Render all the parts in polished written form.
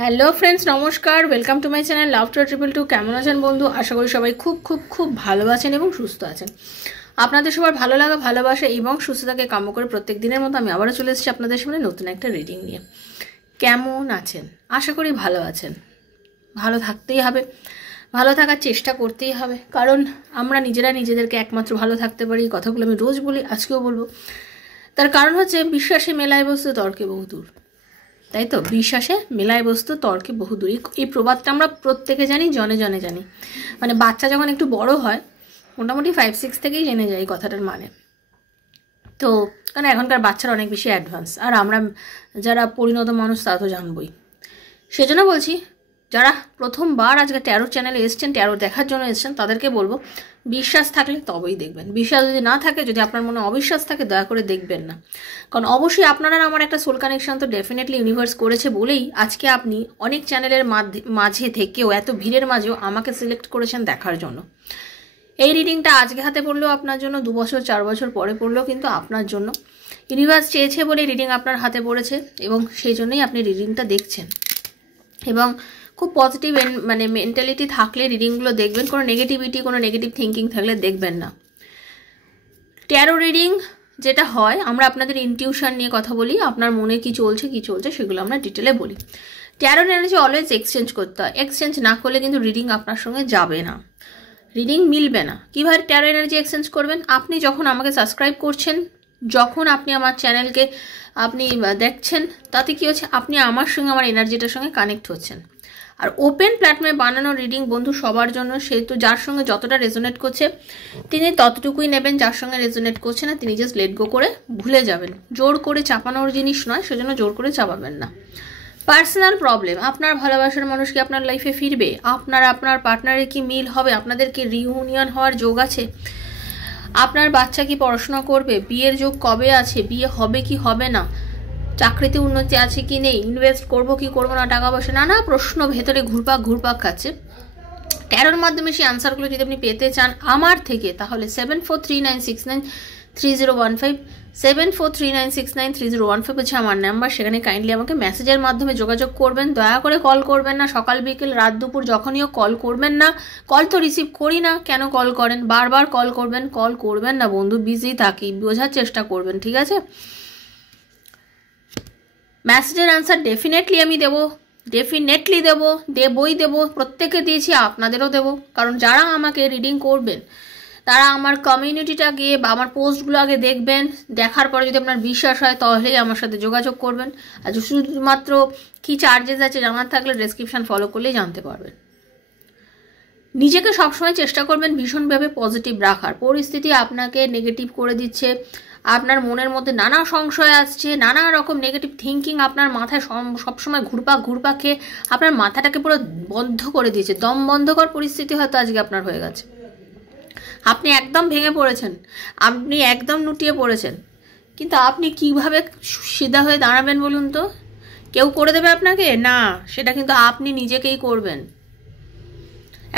Hello friends, নমস্কার। Welcome to my channel love to triple two. কেমন আছেন বন্ধু? আশা করি সবাই খুব খুব খুব ভালো আছেন এবং সুস্থ আছেন। আপনাদের সবার ভালো লাগা, ভালোবাসা এবং সুস্থতাকে কাম্য করে প্রত্যেক দিনের মতো আমি আবারও চলে এসেছি আপনাদের সামনে নতুন একটা রিডিং নিয়ে। কেমন আছেন? আশা করি ভালো আছেন। ভালো থাকতেই হবে, ভালো থাকার চেষ্টা করতেই হবে, কারণ আমরা নিজেরা নিজেদেরকে একমাত্র ভালো থাকতে পারি। এই কথাগুলো আমি রোজ বলি, আজকেও বলবো। তার কারণ হচ্ছে বিশ্বাসে মেলায় বস্তু তর্কে বহুদূর। তাই তো, বিশ্বাসে মেলায় বস্তু তর্কে বহুদূর, এই প্রবাদটা আমরা প্রত্যেকে জানি, জনে জনে জানি। মানে বাচ্চা যখন একটু বড় হয়, মোটামুটি 5-6 থেকেই জেনে যায় এই কথাটার মানে। তো কারণ এখনকার বাচ্চারা অনেক বেশি অ্যাডভান্স, আর আমরা যারা পরিণত মানুষ তা তো জানবই। সেজন্য বলছি, যারা প্রথমবার আজকে ট্যারো চ্যানেলে এসছেন, ট্যারো দেখার জন্য এসছেন, তাদেরকে বলবো বিশ্বাস থাকলে তবেই দেখবেন। বিশ্বাস যদি না থাকে, যদি আপনার মনে অবিশ্বাস থাকে, দয়া করে দেখবেন না। কারণ অবশ্যই আপনারা আমার একটা সোল কানেকশন তো ডেফিনেটলি ইউনিভার্স করেছে বলেই আজকে আপনি অনেক চ্যানেলের মাঝে থেকেও, এত ভিড়ের মাঝেও আমাকে সিলেক্ট করেছেন দেখার জন্য। এই রিডিংটা আজকে হাতে পড়লেও আপনার জন্য, 2 বছর 4 বছর পরে পড়লেও কিন্তু আপনার জন্য। ইউনিভার্স চেয়েছে বলে রিডিং আপনার হাতে পড়েছে এবং সেই জন্যই আপনি রিডিংটা দেখছেন। এবং খুব পজিটিভ মানে মেন্টালিটি থাকলে রিডিংগুলো দেখবেন। কোনো নেগেটিভিটি, কোনো নেগেটিভ থিঙ্কিং থাকলে দেখবেন না। ট্যারো রিডিং যেটা হয়, আমরা আপনাদের ইনটিউশন নিয়ে কথা বলি, আপনার মনে কি চলছে সেগুলো আমরা ডিটেলে বলি। ট্যারো এনার্জি অলওয়েজ এক্সচেঞ্জ করতে হয়। এক্সচেঞ্জ না করলে কিন্তু রিডিং আপনার সঙ্গে যাবে না, রিডিং মিলবে না। কীভাবে ট্যারো এনার্জি এক্সচেঞ্জ করবেন? আপনি যখন আমাকে সাবস্ক্রাইব করছেন, যখন আপনি আমার চ্যানেলকে আপনি দেখছেন, তাতে কী হচ্ছে, আপনি আমার সঙ্গে, আমার এনার্জিটার সঙ্গে কানেক্ট হচ্ছেন। আর ওপেন প্ল্যাটফর্মে বানানো রিডিং বন্ধু সবার জন্য। সেহেতু যার সঙ্গে যতটা রেজোনেট করছে তিনি ততটুকুই নেবেন, যার সঙ্গে রেজোনেট করছে না তিনি জাস্ট লেট গো করে ভুলে যাবেন। জোর করে চাপানোর জিনিস নয়, সেজন্য জোর করে চাপাবেন না। পার্সোনাল প্রবলেম, আপনার ভালোবাসার মানুষ কি আপনার লাইফে ফিরবে? আপনার পার্টনারের কি মিল হবে? আপনাদের কি রিউনিয়ন হওয়ার যোগ আছে? আপনার বাচ্চা কি পড়াশোনা করবে? বিয়ের যোগ কবে আছে? বিয়ে হবে কি হবে না? চাকরিতে উন্নতি আছে কি নেই? ইনভেস্ট করবো কি করবো না? টাকা পয়সা, নানা প্রশ্ন ভেতরে ঘুরপাক খাচ্ছে। ট্যারোর মাধ্যমে সেই আনসারগুলো যদি আপনি পেতে চান আমার থেকে, তাহলে 7439693015 7439693015 হচ্ছে আমার নাম্বার। সেখানে কাইন্ডলি আমাকে মেসেজের মাধ্যমে যোগাযোগ করবেন। দয়া করে কল করবেন না, সকাল বিকেল রাত দুপুর যখনইও কল করবেন না। কল তো রিসিভ করি না, কেন কল করেন? বারবার কল করবেন না বন্ধু, বিজি থাকি, বোঝার চেষ্টা করবেন, ঠিক আছে? মেসেজের আনসার ডেফিনেটলি আমি দেবো, প্রত্যেকে দিয়েছি, আপনাদেরও দেবো। কারণ যারা আমাকে রিডিং করবেন তারা আমার কমিউনিটিটা গিয়ে বা আমার পোস্টগুলো আগে দেখবেন। দেখার পরে যদি আপনার বিশ্বাস হয় তাহলেই আমার সাথে যোগাযোগ করবেন। আর শুধুমাত্র কী চার্জেস আছে জানার থাকলে ডেসক্রিপশান ফলো করলেই জানতে পারবেন। নিজেকে সবসময় চেষ্টা করবেন ভীষণভাবে পজিটিভ রাখার। পরিস্থিতি আপনাকে নেগেটিভ করে দিচ্ছে, আপনার মনের মধ্যে নানা সংশয় আসছে, নানা রকম নেগেটিভ থিঙ্কিং আপনার মাথায় সবসময় ঘুরপাক খেয়ে আপনার মাথাটাকে পুরো বন্ধ করে দিয়েছে। দম বন্ধকর পরিস্থিতি হয়তো আজকে আপনার হয়ে গেছে। আপনি একদম ভেঙে পড়েছেন, আপনি একদম নুটিয়ে পড়েছেন, কিন্তু আপনি কিভাবে সিধা হয়ে দাঁড়াবেন বলুন তো? কেউ করে দেবে আপনাকে? না, সেটা কিন্তু আপনি নিজেকেই করবেন।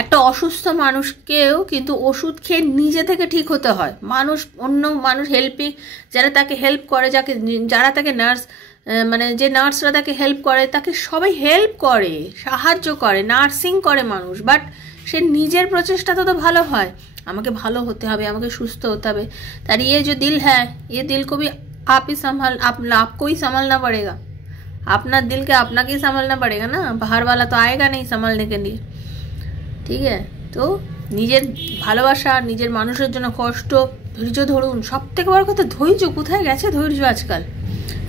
একটা অসুস্থ মানুষকেও কিন্তু ওষুধ খেয়ে নিজে থেকে ঠিক হতে হয়। অন্য মানুষ হেল্পিং, যারা তাকে হেল্প করে, যারা তাকে নার্স, মানে যে নার্সরা তাকে হেল্প করে, তাকে সবাই হেল্প করে, সাহায্য করে, নার্সিং করে মানুষ। বাট সে নিজের প্রচেষ্টা তো ভালো হয়। আমাকে ভালো হতে হবে, আমাকে সুস্থ হতে হবে। তার যে দিল হ্যাঁ, দিল কো ভি आप ही आपको ही संभालना पड़ेगा। আপনার দিলকে আপনাকেই संभालना पड़ेगा ना, बाहर वाला तो आएगा नहीं संभालने के लिए, ঠিক আছে? তো নিজের ভালোবাসা, নিজের মানুষের জন্য কষ্ট, ধৈর্য ধরুন। সব থেকে বড় কথা ধৈর্য। কোথায় গেছে ধৈর্য আজকাল?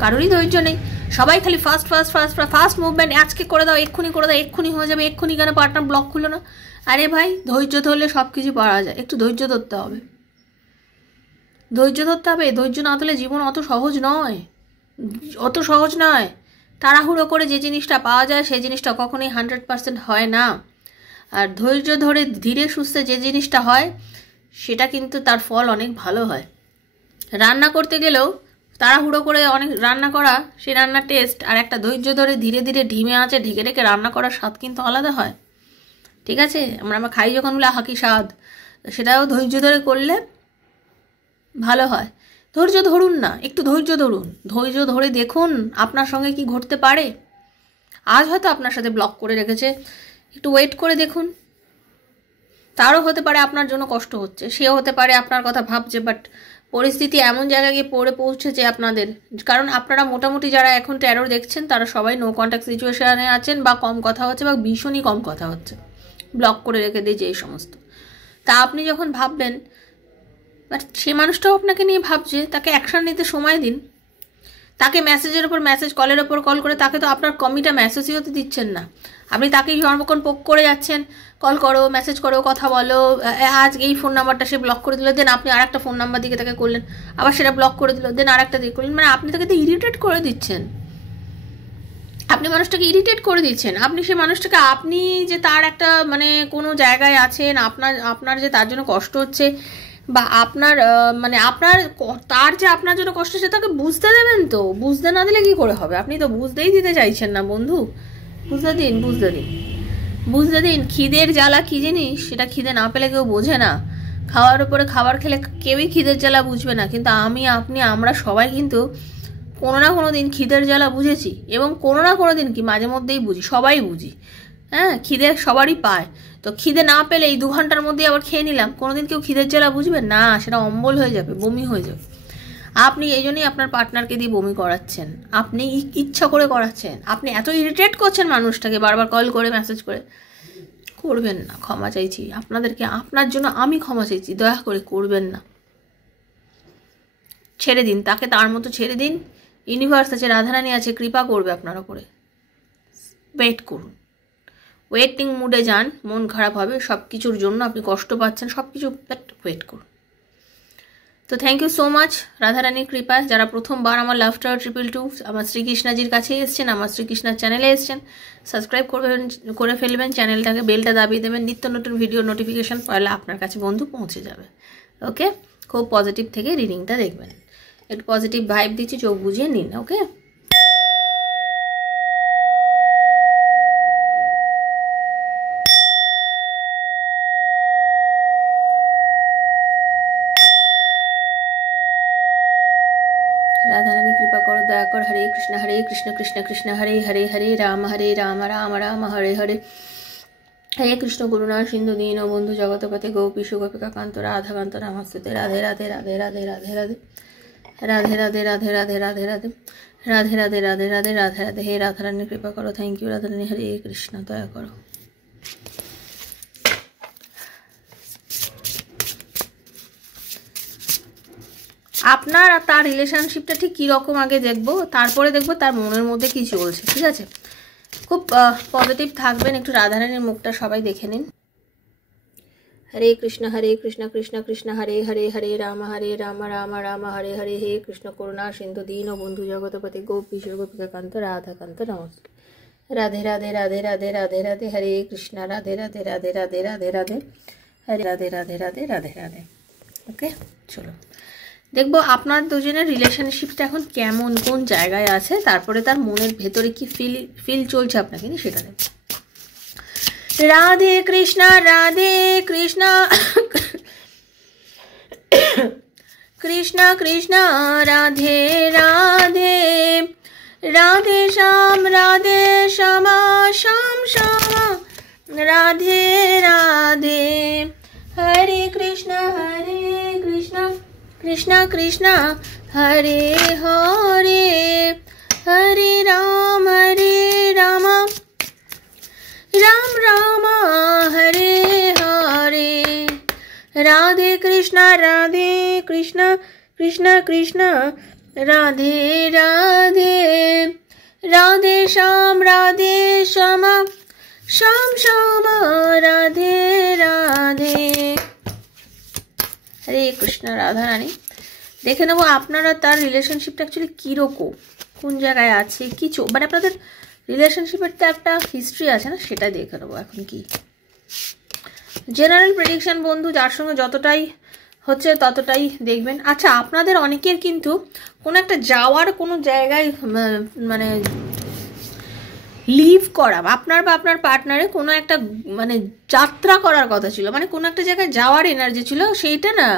কারোরই ধৈর্য নেই। সবাই খালি ফাস্ট মুভমেন্ট, আজকে করে দাও, এক্ষুনি করে দাও, এক্ষুনি হয়ে যাবে, এক্ষুনি কেন পার্টনার ব্লক খুলো না? আরে ভাই, ধৈর্য ধরলে সব কিছু পারা যায়। একটু ধৈর্য ধরতে হবে, ধৈর্য না ধরলে জীবন অত সহজ নয়। তাড়াহুড়ো করে যে জিনিসটা পাওয়া যায় সেই জিনিসটা কখনোই 100% হয় না। আর ধৈর্য ধরে ধীরে সুস্থে যে জিনিসটা হয় সেটা কিন্তু তার ফল অনেক ভালো হয়। রান্না করতে গেলেও তাড়াহুড়ো করে অনেক রান্না করা, সেই রান্নার টেস্ট, আর একটা ধৈর্য ধরে ধীরে ধীরে ঢিমে আঁচে ঢেকে ঢেকে রান্না করার স্বাদ কিন্তু আলাদা হয়, ঠিক আছে? আমরা খাই যখন বলে আহা কি স্বাদ, সেটাও ধৈর্য ধরে করলে ভালো হয়। ধৈর্য ধরুন না, একটু ধৈর্য ধরুন, ধৈর্য ধরে দেখুন আপনার সঙ্গে কি ঘটতে পারে। আজ হয়তো আপনার সাথে ব্লক করে রেখেছে, একটু ওয়েট করে দেখুন। তারও হতে পারে আপনার জন্য কষ্ট হচ্ছে, সেও হতে পারে আপনার কথা ভাবছে, বাট পরিস্থিতি এমন জায়গায় গিয়ে পৌঁছেছে আপনাদের, কারণ আপনারা মোটামুটি যারা এখন টেরর দেখছেন তারা সবাই নো কন্ট্যাক্ট সিচুয়েশনে আছেন, বা কম কথা হচ্ছে, বা ভীষণই কম কথা হচ্ছে, ব্লক করে রেখে দিয়েছে এই সমস্ত। তা আপনি যখন ভাববেন, বাট সে মানুষটাও আপনাকে নিয়ে ভাবছে, তাকে অ্যাকশন নিতে সময় দিন। তাকে মেসেজের ওপর মেসেজ, কলের ওপর কল করে তাকে তো আপনার কমিটা মেসেজই হতে দিচ্ছেন না। আপনি তাকেই সর্বক্ষণ পোক করে যাচ্ছেন, কল করো, মেসেজ করো, কথা বলো, আজ এই ফোন নাম্বারটা সে ব্লক করে দিল, দেন আপনি আর একটা ফোন নাম্বার দিকে তাকে করলেন, আবার সেটা ব্লক করে দিল, দেন আর একটা দিকে করলেন। মানে আপনি তাকে তো ইরিটেট করে দিচ্ছেন, আপনি মানুষটাকে ইরিটেট করে দিচ্ছেন। আপনি সেই মানুষটাকে, আপনি যে তার একটা মানে কোনো জায়গায় আছেন, আপনার যে তার জন্য কষ্ট হচ্ছে, বা আপনার মানে তার যে আপনার জন্য কষ্ট হচ্ছে, তাকে বুঝতে দেবেন তো। বুঝতে না দিলে কি করে হবে? আপনি তো বুঝতেই দিতে চাইছেন না বন্ধু। বুঝতে দিন। খিদের জ্বালা কি জিনিস সেটা খিদে না পেলে কেউ বোঝে না। খাওয়ার উপরে খাবার খেলে কেউই খিদের জ্বালা বুঝবে না, কিন্তু আমরা সবাই কিন্তু কোনো না কোনো দিন খিদের জ্বালা বুঝেছি, এবং কোনো না কোনো দিন কি মাঝে মধ্যেই বুঝি, সবাই বুঝি। হ্যাঁ, খিদে সবারই পায়। তো খিদে না পেলে এই 2 ঘন্টার মধ্যেই আবার খেয়ে নিলাম, কোনোদিন কেউ খিদের জ্বালা বুঝবে না, সেটা অম্বল হয়ে যাবে, বমি হয়ে যাবে। আপনি এই জন্যই আপনার পার্টনারকে দিয়ে বমি করাচ্ছেন, আপনি ইচ্ছা করে করাচ্ছেন, আপনি এত ইরিটেট করছেন মানুষটাকে, বারবার কল করে মেসেজ করে। করবেন না, ক্ষমা চাইছি আপনাদেরকে, আপনার জন্য আমি ক্ষমা চাইছি, দয়া করে করবেন না। ছেড়ে দিন তাকে, তার মতো ছেড়ে দিন। ইউনিভার্স আছে, রাধারানী আছে, কৃপা করবে আপনার ওপরে। ওয়েট করুন, ওয়েটিং মুডে যান, মন খারাপ হবে সব কিছুর জন্য, আপনি কষ্ট পাচ্ছেন সব কিছু, বাট ওয়েট করুন। তো থ্যাংক ইউ সো মাচ রাধারানীর কৃপা। যারা প্রথমবার আমার লাভ টাওয়ার 222 আমার শ্রীকৃষ্ণাজির কাছে এসছেন, আমার শ্রীকৃষ্ণার চ্যানেলে এসছেন, সাবস্ক্রাইব করে ফেলবেন চ্যানেলটাকে, বেলটা দাবিয়ে দেবেন, নিত্য নতুন ভিডিও নোটিফিকেশান পড়লে আপনার কাছে বন্ধু পৌঁছে যাবে। ওকে, খুব পজিটিভ থেকে রিডিংটা দেখবেন, একটু পজিটিভ ভাইব দিচ্ছি, চোখ বুঝিয়ে নিন। ওকে, রাধারানী কৃপা করো, দয়া কর। হরে কৃষ্ণ কৃষ্ণ কৃষ্ণ হরে হরে, হরে রাম রাম রাম হরে হরে। হরে কৃষ্ণ করুণা সিন্ধু দীন বন্ধু জগতপতি গোপীশ গোপিকা কান্ত রাধাকান্ত রামাস্তুতে। রাধে রাধে রাধে রাধে রাধে রাধে রাধে রাধে রাধে রাধে রাধে রাধে রাধে রাধে রাধে রাধে রাধে রাধে। হে রাধারানী কৃপা করো, থ্যাংক ইউ রাধারানী। হরে কৃষ্ণ, দয়া করো। আপনার আর তার রিলেশনশিপটা ঠিক কীরকম আগে দেখবো, তারপরে দেখবো তার মনের মধ্যে কী চলছে। ঠিক আছে, খুব পজিটিভ থাকবেন। একটু রাধারানীর মুখটা সবাই দেখে নিন। হরে কৃষ্ণ কৃষ্ণ কৃষ্ণ হরে হরে, হরে রাম রাম রাম হরে হরে। হে কৃষ্ণ করুণা সিন্ধু দীন বন্ধু জগতপতি গোপীশ গোপিকা কান্ত রাধাকান্ত নমস্তে। রাধে রাধে রাধে রাধে রাধে রাধে। হরে কৃষ্ণ রাধে রাধে রাধে রাধে রাধে রাধে হরে রাধে রাধে রাধে রাধে রাধে। ওকে, চলো দেখবো আপনার দুজনের রিলেশনশিপটা এখন কেমন, কোন জায়গায় আছে, তারপরে তার মনের ভেতরে কি ফিল চলছে আপনাকে নিয়ে সেটা দেখবো। রাধে কৃষ্ণ কৃষ্ণ কৃষ্ণ রাধে রাধে, রাধে শ্যাম শ্যাম শ্যাম রাধে রাধে। হরে কৃষ্ণ কৃষ্ণ কৃষ্ণ হরে হরে, হরে রাম রাম রাম হরে হরে। রাধে কৃষ্ণ কৃষ্ণ কৃষ্ণ রাধে রাধে, রাধে শ্যাম শ্যাম শ্যাম রাধে রাধে। হরে কৃষ্ণ। রাধারানী দেখে নেবো আপনারা তার রিলেশনশিপটা অ্যাকচুয়ালি কীরকম, কোন জায়গায় আছে, কি মানে আপনাদের রিলেশনশিপের তো একটা হিস্ট্রি আছে না, সেটা দেখে নেবো এখন কি। জেনারেল প্রেডিকশন বন্ধু, যার সঙ্গে যতটাই হচ্ছে ততটাই দেখবেন। আচ্ছা, আপনাদের অনেকের কিন্তু কোনো একটা যাওয়ার কোনো জায়গায় মানে লিভ করা, আপনার বা আপনার পার্টনারে কোনো একটা মানে যাত্রা করার কথা ছিল, মানে কোনো একটা জায়গায় যাওয়ার এনার্জি ছিল, সেইটা না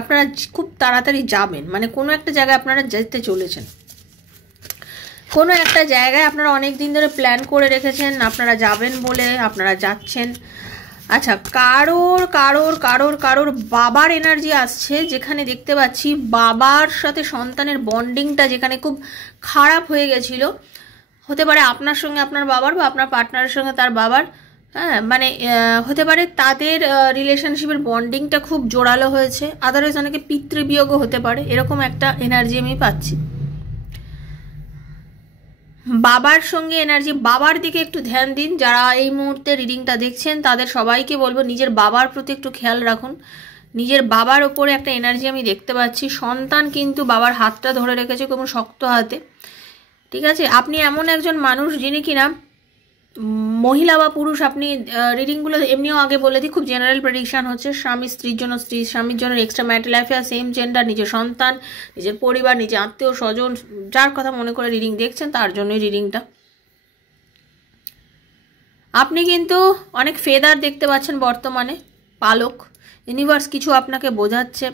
আপনারা খুব তাড়াতাড়ি যাবেন, মানে কোনো একটা জায়গায় আপনারা যেতে চলেছেন। কোনো একটা জায়গায় আপনারা অনেক দিন ধরে প্ল্যান করে রেখেছেন, আপনারা যাবেন বলে আপনারা যাচ্ছেন। আচ্ছা, কারোর কারোর কারোর কারোর বাবার এনার্জি আসছে, যেখানে দেখতে পাচ্ছি বাবার সাথে সন্তানের বন্ডিংটা যেখানে খুব খারাপ হয়ে গেছিলো। হতে পারে আপনার সঙ্গে আপনার বাবার বা আপনার পার্টনারের সঙ্গে তার বাবার, হ্যাঁ মানে হতে পারে তাদের রিলেশনশিপের বন্ডিংটা খুব জোরালো হয়েছে। আদারওয়াইজ অনেকে পিতৃবিয়োগও হতে পারে, এরকম একটা এনার্জি আমি পাচ্ছি। বাবার সঙ্গে এনার্জি, বাবার দিকে একটু ধ্যান দিন। যারা এই মুহূর্তে রিডিংটা দেখছেন তাদের সবাইকে বলবো নিজের বাবার প্রতি একটু খেয়াল রাখুন। নিজের বাবার ওপরে একটা এনার্জি আমি দেখতে পাচ্ছি। সন্তান কিন্তু বাবার হাতটা ধরে রেখেছে খুব শক্ত হাতে, ঠিক আছে। আপনি এমন একজন মানুষ যিনি কিনা মহিলা বা পুরুষ, আপনি রিডিংগুলো এমনিও আগে বলে দিই, খুব জেনারেল প্রেডিকশন হচ্ছে। স্বামী স্ত্রীর জন্য, স্ত্রী স্বামীর জন্য, extra marital affair, same gender, নিজের সন্তান, নিজের পরিবার, নিজের আত্মীয় স্বজন, যার কথা মনে করে রিডিং দেখছেন তার জন্যই রিডিংটা। আপনি কিন্তু অনেক ফেদার দেখতে পাচ্ছেন বর্তমানে, পালক। ইউনিভার্স কিছু আপনাকে বোঝাচ্ছে।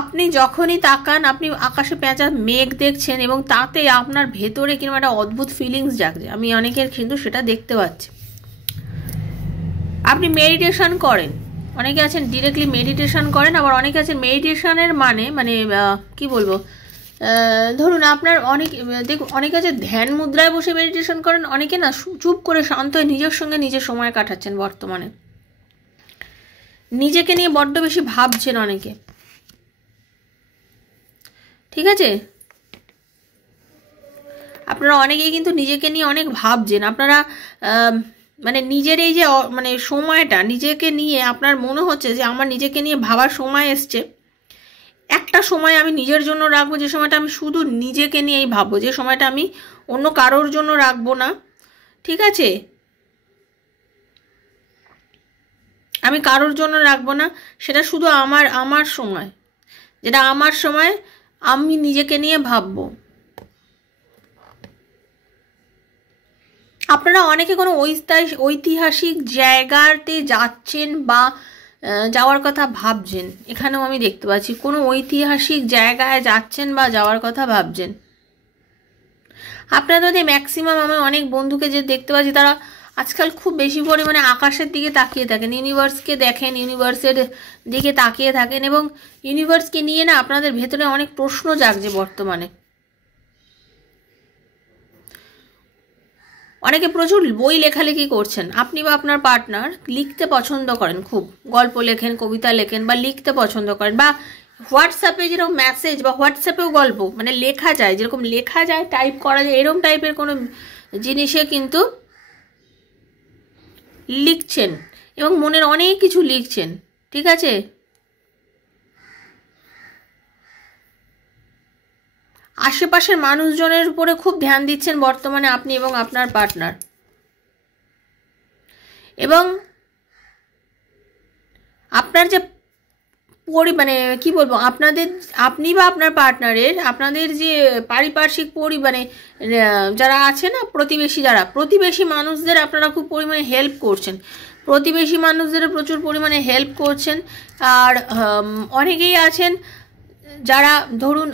আপনি যখনই তাকান আপনি আকাশে পেঁচা মেঘ দেখছেন এবং তাতে আপনার ভেতরে কিংবা একটা অদ্ভুত ফিলিংস জাগছে। আমি অনেকের কিন্তু সেটা দেখতে পাচ্ছি। আপনি মেডিটেশন করেন, অনেকে আছেন ডিরেক্টলি মেডিটেশন করেন, আবার অনেকে আছেন মেডিটেশনের মানে কি বলবো, ধরুন আপনার দেখুন অনেকে আছে ধ্যান মুদ্রায় বসে মেডিটেশন করেন, অনেকে না চুপ করে শান্ত হয়ে নিজের সঙ্গে নিজের সময় কাটাচ্ছেন বর্তমানে। নিজেকে নিয়ে বড্ড বেশি ভাবছেন অনেকে, ঠিক আছে। আপনারা অনেকেই কিন্তু নিজেকে নিয়ে অনেক ভাবছেন। আপনারা মানে নিজের এই যে মানে সময়টা নিজেকে নিয়ে আপনার মনে হচ্ছে যে আমার নিজেকে নিয়ে ভাবার সময় এসছে। একটা সময় আমি নিজের জন্য রাখবো, যে সময়টা আমি শুধু নিজেকে নিয়েই ভাববো, যে সময়টা আমি অন্য কারোর জন্য রাখবো না, ঠিক আছে। আমি কারোর জন্য রাখবো না, সেটা শুধু আমার সময়, যেটা আমার সময় আমি নিজেকে নিয়ে ভাববো। আপনারা অনেকে কোনো ঐতিহাসিক জায়গাতে যাচ্ছেন বা যাওয়ার কথা ভাবছেন, এখানেও আমি দেখতে পাচ্ছি কোনো ঐতিহাসিক জায়গায় যাচ্ছেন বা যাওয়ার কথা ভাবছেন। আপনাদের মধ্যে ম্যাক্সিমাম আমি অনেক বন্ধুকে যে দেখতে পাচ্ছি তারা আজকাল খুব বেশি পরিমাণে আকাশের দিকে তাকিয়ে থাকেন, ইউনিভার্সকে দেখেন, ইউনিভার্সের দিকে তাকিয়ে থাকেন এবং ইউনিভার্সকে নিয়ে না আপনাদের ভেতরে অনেক প্রশ্ন জাগছে বর্তমানে। অনেকে প্রচুর বই লেখালেখি করছেন। আপনি বা আপনার পার্টনার লিখতে পছন্দ করেন, খুব গল্প লেখেন, কবিতা লেখেন বা লিখতে পছন্দ করেন, বা হোয়াটসঅ্যাপে যেরকম মেসেজ বা হোয়াটসঅ্যাপেও গল্প মানে লেখা যায়, যেরকম লেখা যায় টাইপ করা যায় এরকম টাইপের কোনো জিনিসে কিন্তু লিখছেন এবং মনের অনেক কিছু লিখছেন, ঠিক আছে। আশেপাশের মানুষজনের উপরে খুব ধ্যান দিচ্ছেন বর্তমানে আপনি এবং আপনার পার্টনার। এবং আপনার যে মানে কি বলবো, আপনি বা আপনার পার্টনারের আপনাদের যে পারিপার্শ্বিক মানে যারা আছে না, প্রতিবেশী মানুষদের আপনারা খুব পরিমাণে হেল্প করছেন, প্রতিবেশী মানুষদের প্রচুর পরিমাণে হেল্প করছেন। আর অনেকেই আছেন যারা ধরুন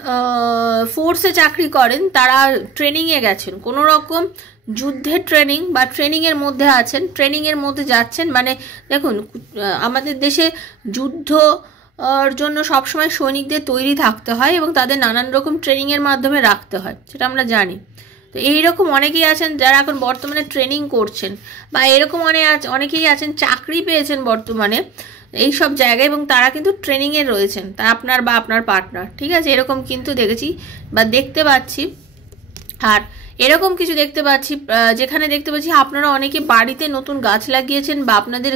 ফোর্সে চাকরি করেন, তারা ট্রেনিংয়ে গেছেন, কোনো রকম যুদ্ধের ট্রেনিং বা ট্রেনিংয়ের মধ্যে আছেন, ট্রেনিংয়ের মধ্যে যাচ্ছেন। মানে দেখুন আমাদের দেশে যুদ্ধ জন্য সবসময় সৈনিকদের তৈরি থাকতে হয় এবং তাদের নানান রকম ট্রেনিংয়ের মাধ্যমে রাখতে হয়, সেটা আমরা জানি। তো এইরকম অনেকেই আছেন যারা এখন বর্তমানে ট্রেনিং করছেন, বা এরকম অনেকেই আছেন চাকরি পেয়েছেন বর্তমানে এই সব জায়গায় এবং তারা কিন্তু ট্রেনিংয়ে রয়েছেন, তা আপনার বা আপনার পার্টনার, ঠিক আছে। এরকম কিন্তু দেখেছি বা দেখতে পাচ্ছি। আর এরকম কিছু দেখতে পাচ্ছি যেখানে দেখতে পাচ্ছি আপনারা অনেকে বাড়িতে নতুন গাছ লাগিয়েছেন বা আপনাদের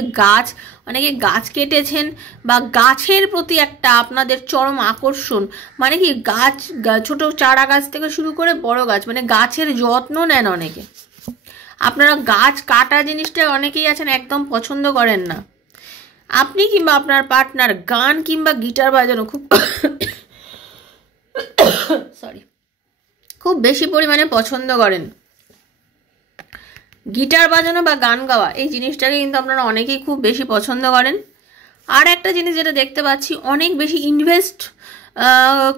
অনেকে গাছ কেটেছেন, বা গাছের প্রতি একটা আপনাদের চরম আকর্ষণ। মানে কি ছোট চারা গাছ থেকে শুরু করে বড় গাছ, মানে গাছের যত্ন নেন অনেকে। আপনারা গাছ কাটা জিনিসটা অনেকেই আছেন একদম পছন্দ করেন না। আপনি কিংবা আপনার পার্টনার গান কিংবা গিটার বাজানো খুব বেশি পরিমাণে পছন্দ করেন। গিটার বাজানো বা গান গাওয়া এই জিনিসটাকে কিন্তু আপনারা অনেকেই খুব বেশি পছন্দ করেন। আর একটা জিনিস যেটা দেখতে পাচ্ছি, অনেক বেশি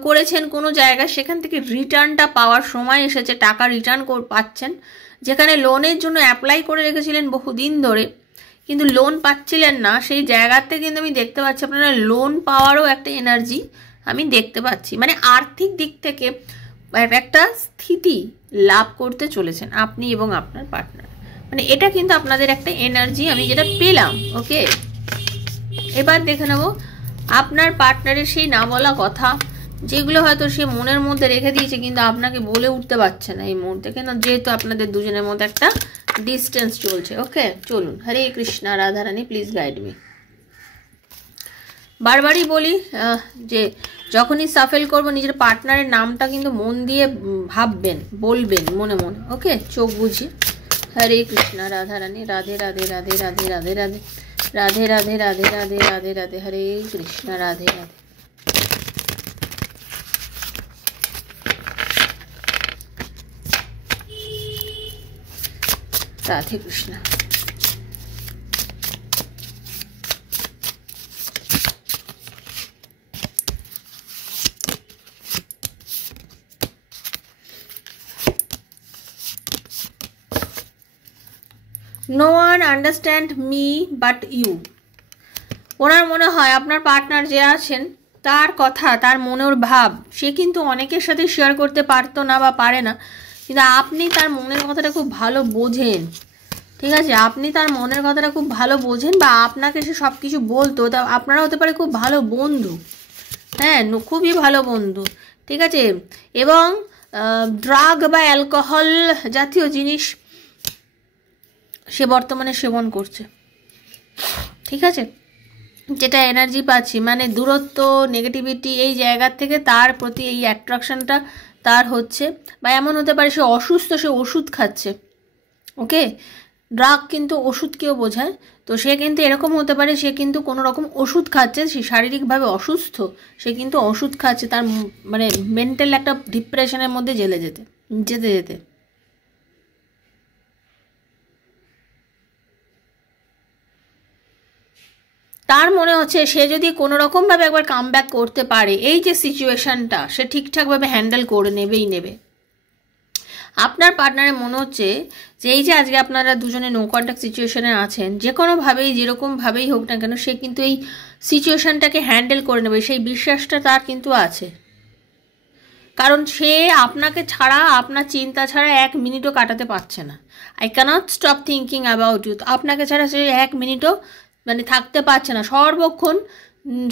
করেছেন কোনো জায়গায়, সেখান থেকে রিটার্নটা পাওয়ার সময় এসেছে, টাকা রিটার্ন পাচ্ছেন। যেখানে লোনের জন্য অ্যাপ্লাই করে রেখেছিলেন বহুদিন ধরে কিন্তু লোন পাচ্ছিলেন না, সেই জায়গাতে কিন্তু আমি দেখতে পাচ্ছি আপনারা লোন পাওয়ারও একটা এনার্জি আমি দেখতে পাচ্ছি। মানে আর্থিক দিক থেকে একটা স্থিতি লাভ করতে চলেছেন আপনি এবং আপনার পার্টনার। মানে এটা কিন্তু আপনাদের একটা এনার্জি আমি যেটা পেলাম। ওকে, এবার দেখে নেব আপনার পার্টনারের সেই না বলা কথা, যেগুলো হয়তো সে মনের মধ্যে রেখে দিয়েছে কিন্তু আপনাকে বলে উঠতে পারছে না এই মুহূর্তে, কেন যেহেতু আপনাদের দুজনের মধ্যে একটা ডিস্টেন্স চলছে। ওকে, চলুন। Hare Krishna, Radharani please guide me. বারবারই বলি যে যখনই সাফেল করবো নিজের পার্টনারের নামটা কিন্তু মন দিয়ে ভাববেন, বলবেন মনে মনে। ওকে, চোখ বুঝে। Hare Krishna, Radharani, Radhe Radhe Radhe Radhe Radhe Radhe Radhe Radhe Radhe Radhe Radhe Radhe, Hare Krishna, Radhe Radhe. Radhe Krishna. No one understand me but you. ওনার মনে হয় আপনার পার্টনার যে আছেন তার কথা, তার মনের ভাব সে কিন্তু অনেকের সাথে শেয়ার করতে পারতো না বা পারে না, কিন্তু আপনি তার মনের কথাটা খুব ভালো বোঝেন। ঠিক আছে, আপনি তার মনের কথাটা খুব ভালো বোঝেন, বা আপনাকে সে সব কিছু বলতো, তা আপনারা হতে পারে খুব ভালো বন্ধু। হ্যাঁ, খুবই ভালো বন্ধু। ঠিক আছে, এবং ড্রাগ বা অ্যালকোহল জাতীয় জিনিস সে বর্তমানে সেবন করছে। ঠিক আছে, যেটা এনার্জি পাচ্ছি, মানে দূরত্ব, নেগেটিভিটি, এই জায়গার থেকে তার প্রতি এই অ্যাট্রাকশনটা তার হচ্ছে। বা এমন হতে পারে সে অসুস্থ, সে ওষুধ খাচ্ছে। ওকে, ড্রাগ কিন্তু ওষুধকেও বোঝায়, তো সে কিন্তু এরকম হতে পারে সে কিন্তু কোনো রকম ওষুধ খাচ্ছে, সে শারীরিকভাবে অসুস্থ, সে কিন্তু ওষুধ খাচ্ছে তার মানে মেন্টাল একটা ডিপ্রেশনের মধ্যে যেতে যেতে। তার মনে হচ্ছে সে যদি কোনো রকমভাবে একবার কাম ব্যাক করতে পারে, এই যে সিচুয়েশনটা সে ঠিকঠাকভাবে হ্যান্ডেল করে নেবে। আপনার পার্টনারের মনে হচ্ছে যে এই যে আজকে আপনারা দুজনে নো কন্ট্যাক্ট সিচুয়েশনে আছেন, যে কোনোভাবেই যেরকমভাবেই হোক না কেন সে কিন্তু এই সিচুয়েশনটাকে হ্যান্ডেল করে নেবে, সেই বিশ্বাসটা তার কিন্তু আছে। কারণ সে আপনাকে ছাড়া, আপনার চিন্তা ছাড়া 1 মিনিটও কাটাতে পারছে না। I cannot stop thinking about you. আপনাকে ছাড়া সে 1 মিনিটও মানে থাকতে পারছে না, সর্বক্ষণ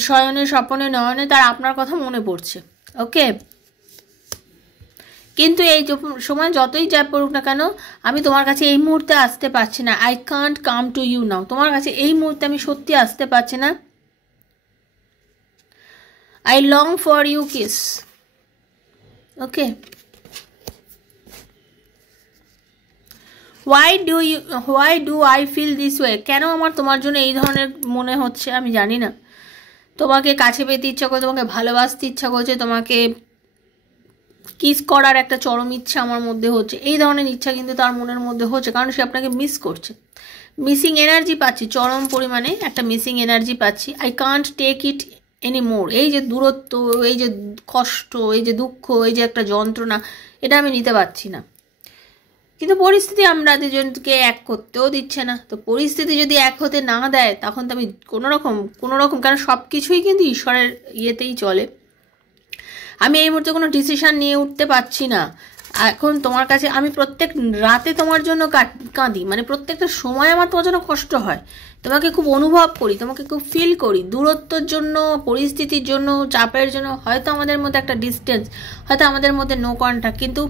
শয়নে স্বপনে নয়নে তার আপনার কথা মনে পড়ছে। ওকে, কিন্তু এই সময় যতই যা পড়ুক না কেন, আমি তোমার কাছে এই মুহূর্তে আসতে পারছি না। I can't come to you now. তোমার কাছে এই মুহূর্তে আমি সত্যি আসতে পারছি না। I long for you kiss. Okay, why do I feel this way. কেন আমার তোমার জন্য এই ধরনের মনে হচ্ছে আমি জানি না। তোমাকে কাছে পেতে ইচ্ছা করছে, তোমাকে ভালোবাসতে ইচ্ছা করছে, তোমাকে কিস করার একটা চরম ইচ্ছা আমার মধ্যে হচ্ছে। এই ধরনের ইচ্ছা কিন্তু তার মনের মধ্যে হচ্ছে, কারণ সে আপনাকে মিস করছে। মিসিং এনার্জি পাচ্ছি, চরম পরিমাণে একটা মিসিং এনার্জি পাচ্ছি। I can't take it any more. এই যে দূরত্ব, এই যে কষ্ট, এই যে দুঃখ, এই যে একটা যন্ত্রণা, এটা আমি নিতে পারছি না। কিন্তু পরিস্থিতি আমরা দুজনকে এক করতেও দিচ্ছে না। তো পরিস্থিতি যদি এক হতে না দেয় তখন তো আমি কোনো রকম, কারণ সব কিছুই কিন্তু ঈশ্বরের ইয়েতেই চলে। আমি এই মুহূর্তে কোনো ডিসিশন নিয়ে উঠতে পারছি না। এখন তোমার কাছে আমি প্রত্যেক রাতে তোমার জন্য কাঁদি, মানে প্রত্যেকটা সময় আমার তোমার জন্য কষ্ট হয়, তোমাকে খুব অনুভব করি, তোমাকে খুব ফিল করি। দূরত্বর জন্য, পরিস্থিতির জন্য, চাপের জন্য হয়তো আমাদের মধ্যে একটা ডিস্টেন্স, হয়তো আমাদের মধ্যে নো কন্ট্যাক্ট, কিন্তু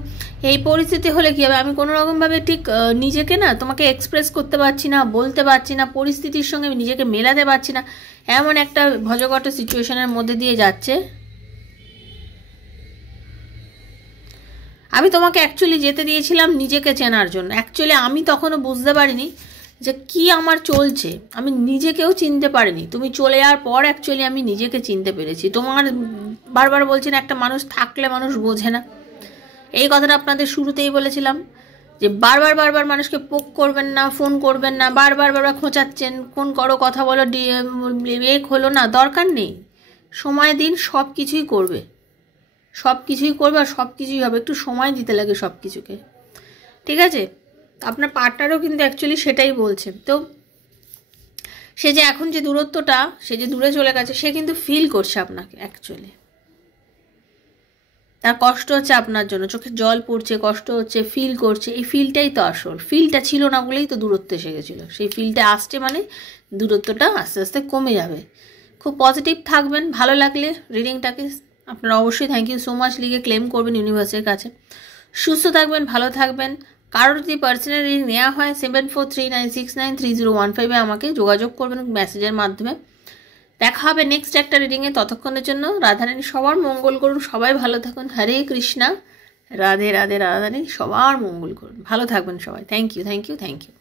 এই পরিস্থিতি হলে কী হবে, আমি কোনো রকমভাবে ঠিক নিজেকে না তোমাকে এক্সপ্রেস করতে পারছি না, বলতে পারছি না, পরিস্থিতির সঙ্গে নিজেকে মেলাতে পারছি না। এমন একটা ভজঘট সিচুয়েশনের মধ্যে দিয়ে যাচ্ছে। আমি তোমাকে অ্যাকচুয়ালি যেতে দিয়েছিলাম নিজেকে চেনার জন্য। অ্যাকচুয়ালি আমি তখনও বুঝতে পারিনি যে কি আমার চলছে, আমি নিজেকেও চিনতে পারিনি। তুমি চলে যাওয়ার পর অ্যাকচুয়ালি আমি নিজেকে চিনতে পেরেছি। তোমার বারবার বলছেন একটা মানুষ থাকলে মানুষ বোঝে না, এই কথাটা আপনাদের শুরুতেই বলেছিলাম যে বারবার মানুষকে পোক করবেন না, ফোন করবেন না, বারবার খোঁচাচ্ছেন, ফোন করো, কথা বলো, হলো না, দরকার নেই। সময় দিন, সব কিছুই করবে, সব কিছুই করবে আর সব কিছুই হবে। একটু সময় দিতে লাগে সব কিছুকে, ঠিক আছে? আপনার পার্টনারও কিন্তু অ্যাকচুয়ালি সেটাই বলছে। তো সে যে এখন যে দূরত্বটা, সে যে দূরে চলে গেছে, সে কিন্তু ফিল করছে আপনাকে অ্যাকচুয়ালি। তার কষ্ট হচ্ছে আপনার জন্য, চোখে জল পড়ছে, কষ্ট হচ্ছে, ফিল করছে। এই ফিলটাই তো আসল। ফিলটা ছিল না বলেই তো দূরত্ব এসে গেছিলো। সেই ফিলটা আসছে মানে দূরত্বটা আস্তে আস্তে কমে যাবে। খুব পজিটিভ থাকবেন। ভালো লাগলে রিডিংটাকে আপনারা অবশ্যই থ্যাংক ইউ সো মাচ লিখে ক্লেম করবেন ইউনিভার্সের কাছে। সুস্থ থাকবেন, ভালো থাকবেন। কারোর যদি পার্সোনাল রিডিং নেওয়া হয় 7439693015 আমাকে যোগাযোগ করবেন মেসেজের মাধ্যমে। দেখা হবে নেক্সট একটা রিডিংয়ে। ততক্ষণের জন্য রাধারানী সবার মঙ্গল করুন, সবাই ভালো থাকুন। হরে কৃষ্ণা, রাধে রাধে রাধারানী সবার মঙ্গল করুন। ভালো থাকবেন সবাই। Thank you, thank you, thank you.